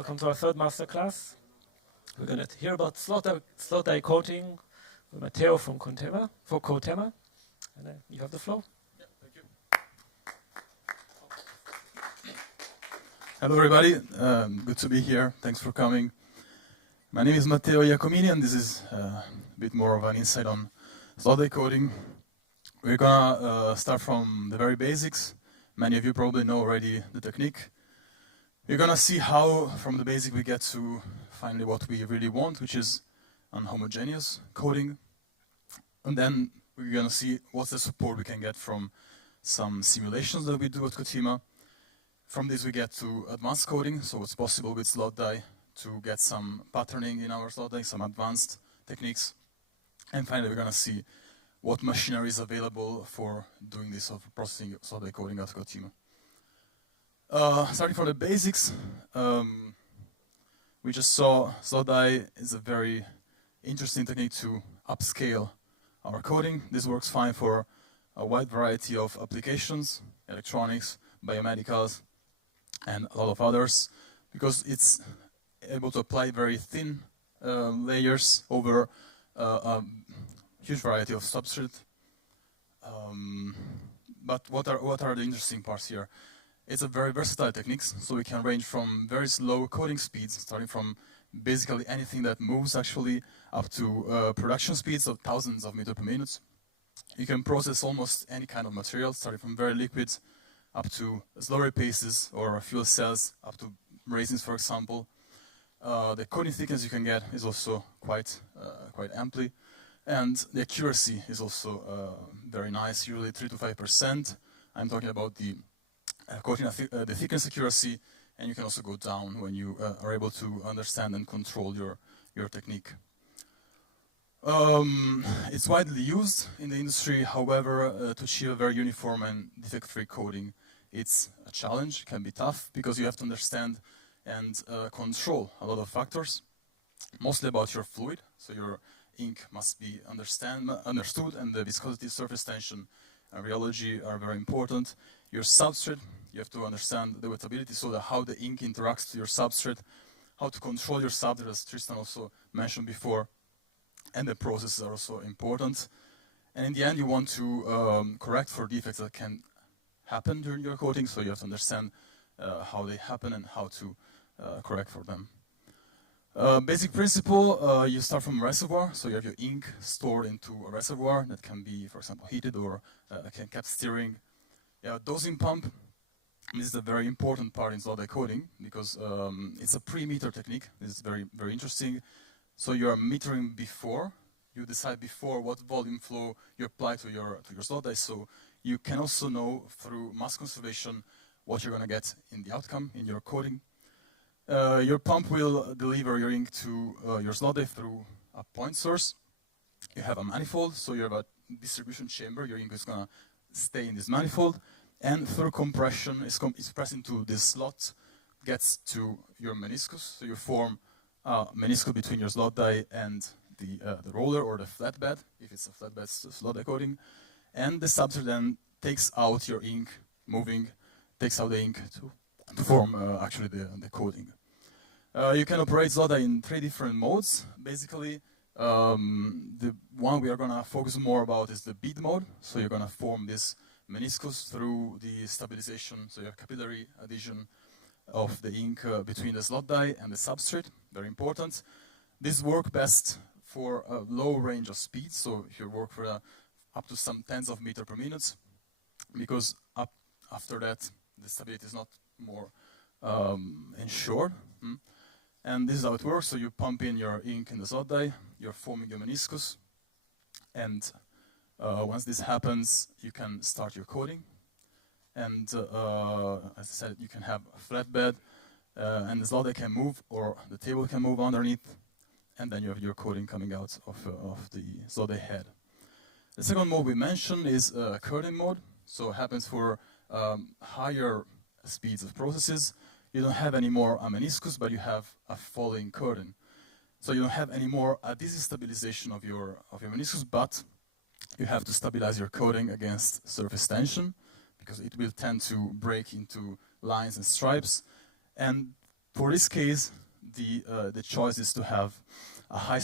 welcome to our third masterclass. We're going to hear about slot die coating with Matteo from Coatema. And you have the floor. Yeah, thank you. Hello, everybody. Good to be here. Thanks for coming. My name is Matteo Iacomini, and this is a bit more of an insight on slot die coating. We're gonna start from the very basics. Many of you probably know already the technique. We're gonna see how, from the basic, we get to finally what we really want, which is an homogeneous coating. And then we're gonna see what's the support we can get from some simulations that we do at Coatema. From this we get to advanced coating, so what's possible with slot die to get some patterning in our slot die, some advanced techniques. And finally we're gonna see what machinery is available for doing this, of processing slot die coating at Coatema. Starting from the basics, we just saw slot die is a very interesting technique to upscale our coating. This works fine for a wide variety of applications, electronics, biomedicals, and a lot of others, because it's able to apply very thin layers over a huge variety of substrate. But what are the interesting parts here? It's a very versatile technique, so we can range from very slow coating speeds, starting from basically anything that moves actually, up to production speeds of thousands of meters per minute. You can process almost any kind of material, starting from very liquid up to slurry pastes or fuel cells, up to resins, for example. The coating thickness you can get is also quite amply, and the accuracy is also very nice, usually 3 to 5%. I'm talking about the coating the thickness accuracy, and you can also go down when you are able to understand and control your technique. It's widely used in the industry, however, to achieve a very uniform and defect-free coating, it's a challenge. It can be tough because you have to understand and control a lot of factors, mostly about your fluid. So your ink must be understood, and the viscosity, surface tension, and rheology are very important. Your substrate, you have to understand the wettability, so that how the ink interacts to your substrate, how to control your substrate, as Tristan also mentioned before, and the processes are also important. And in the end, you want to correct for defects that can happen during your coating, so you have to understand how they happen and how to correct for them. Basic principle, you start from a reservoir, so you have your ink stored into a reservoir that can be, for example, heated or kept stirring. Yeah, dosing pump. This is a very important part in slot die coating because it's a pre-meter technique. This is very, very interesting. So you are metering before, you decide before what volume flow you apply to your slot die, so you can also know through mass conservation what you're going to get in the outcome in your coating. Your pump will deliver your ink to your slot die through a point source. You have a manifold, so you have a distribution chamber. Your ink is going to stay in this manifold, and through compression, it's pressed into this slot, gets to your meniscus. So you form a meniscus between your slot die and the roller or the flatbed, if it's a flatbed slot die coating. And the substrate then takes out your ink, takes out the ink to form actually the coating. You can operate slot die in 3 different modes. Basically, the one we are going to focus more about is the bead mode. So you're going to form this meniscus through the stabilization, so you have capillary adhesion of the ink between the slot die and the substrate, very important. This works best for a low range of speeds, so if you work for up to some tens of meters per minute, because after that the stability is not more ensured. And this is how it works. So you pump in your ink in the slot die, you're forming your meniscus, and once this happens, you can start your coating. And as I said, you can have a flatbed, and the slot die can move, or the table can move underneath, and then you have your coating coming out of the slot die head. The second mode we mentioned is curtain mode. So it happens for higher speeds of processes. You don't have anymore a meniscus, but you have a falling curtain. So you don't have anymore a destabilization of your meniscus, but you have to stabilize your coating against surface tension, because it will tend to break into lines and stripes. And For this case, the choice is to have a high